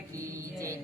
की जय।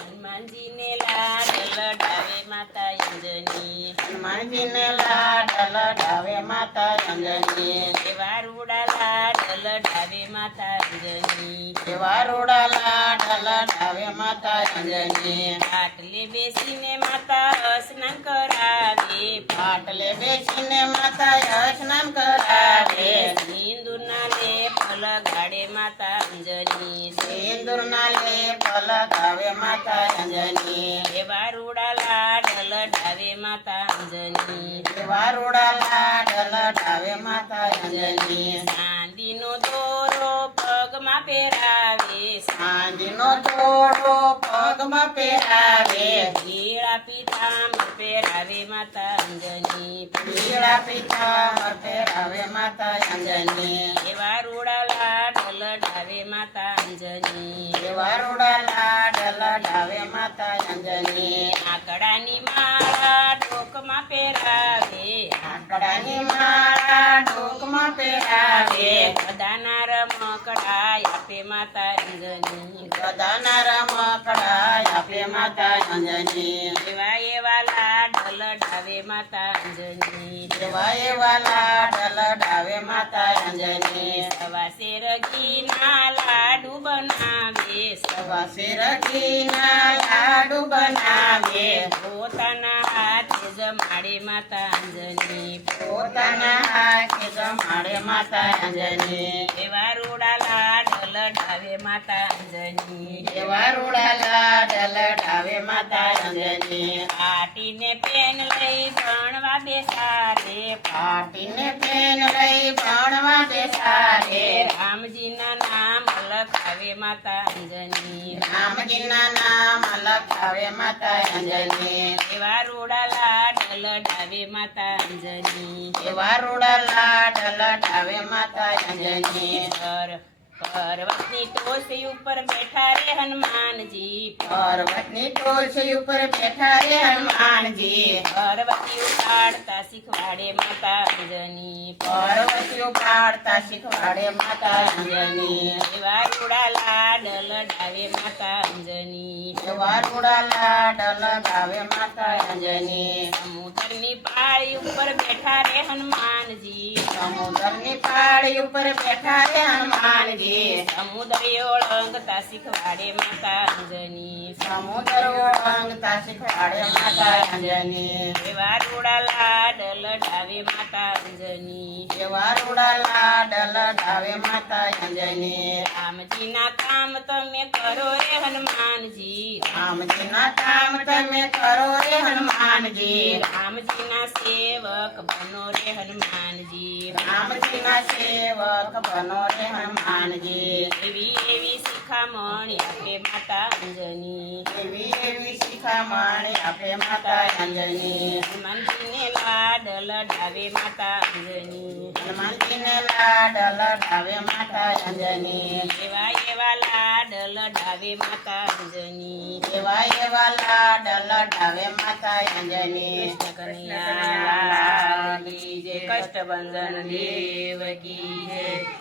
हनुमान जी ने लाड लडावे माता अंजनी, हनुमान जी ने लाड लडावे माता अंजनी, एवा रूड़ा लाड लडावे माता अंजनी, एवा रूड़ा लाड लडावे माता अंजनी, पाटले बेसीने माता स्नान करावे, पाटले बेसीने माता स्नान करावे, सिंदूरना लेप लगाडे माता अंजनी, सिंदूरना लेप लगावे माता अंजनी, एवा रूड़ा लाड लडावे माता अंजनी, एवा रूड़ा लाड लडावे माता अंजनी, चांदीनो दोरो पगમાં પહેરાવે, સાંજનો દોરો પગમાં પહેરાવે, પીળા પીતાંબર પહેરાવે માતા અંજની, પીળા પીતાંબર પહેરાવે માતા અંજની, એવા રૂડા લાડ લડાવે માતા અંજની, એવા રૂડા લાડ લડાવે માતા અંજની, આકડાની માળા ડોકમાં પહેરાવે, આકડાની માળા ડોકમાં પહેરાવે, ગદાના રમકડા આપે માતા અંજની, ગદાના રમકડા આપે માતા અંજની, એવા એવા લાડ લડાવે માતા અંજની, એવા એવા લાડ લડાવે માતા અંજની, સવા શેર ઘીના લાડુ બનાવે, સવા શેર ઘીના લાડુ બનાવે, પોતાના હાથે જમાડે માતા અંજની, પોતાના હાથે જમાડે માતા અંજની, એવા રૂડા લાડ લડાવે માતા અંજની, એવા રૂડા લાડ લડાવે માતા અંજની, પાટીને પેન લઈ ભણવા બેસાડે, પાટીને પેન લઈ ભણવા બેસાડે, રામજીના નામ લખાવે માતા અંજની, રામજીના નામ લખાવે માતા અંજની, એવા રૂડા લાડ લડાવે માતા અંજની, એવા રૂડા લાડ લડાવે માતા અંજની, પર્વતની ટોચ ઉપર બેઠા રે હનુમાનજી, પર્વતની ટોચ ઉપર બેઠા રે હનુમાનજી, પર્વતી ઉપાડતા શીખવાડે માતા અંજની, પર્વતી ઉપાડતા શીખવાડે માતા અંજની, એવા રૂડા લાડ લડાવે માતા અંજની, એવા રૂડા લાડ લડાવે માતા અંજની, સમુદ્રની પાળી ઉપર બેઠા રે હનુમાનજી, સમુદ્રની પાળી ઉપર બેઠા રે હનુમાનજી, સમુદ્ર ઓળંગતા શીખવાડે માતા અંજની, સમુદ્ર ઓળંગતા શીખવાડે માતા અંજની, એવા રૂડા લાડ લડાવે માતા અંજની, એવા રૂડા લાડ લડાવે માતા અંજની, રામજીના કામ તમે કરો રે હનુમાનજી, રામજીના કામ તમે કરો રે હનુમાનજી, રામજીના સેવક બનો રે હનુમાનજી, રામજીના સેવક બનો રે હનુમાનજી, એવી એવી શિખામણી આપે માતા અંજની, એવી એવી શિખામણી આપે માતા અંજની, હનુમાનજીને લાડ લડાવે માતા અંજની, હનુમાનજીને લાડ લડાવે માતા અંજની, એવા એવા લાડ લડાવે માતા અંજની, એવા એવા લાડ લડાવે માતા અંજની, કૃષ્ણ કનૈયા લાલ કી જય, કષ્ટભંજન દેવ કી જય।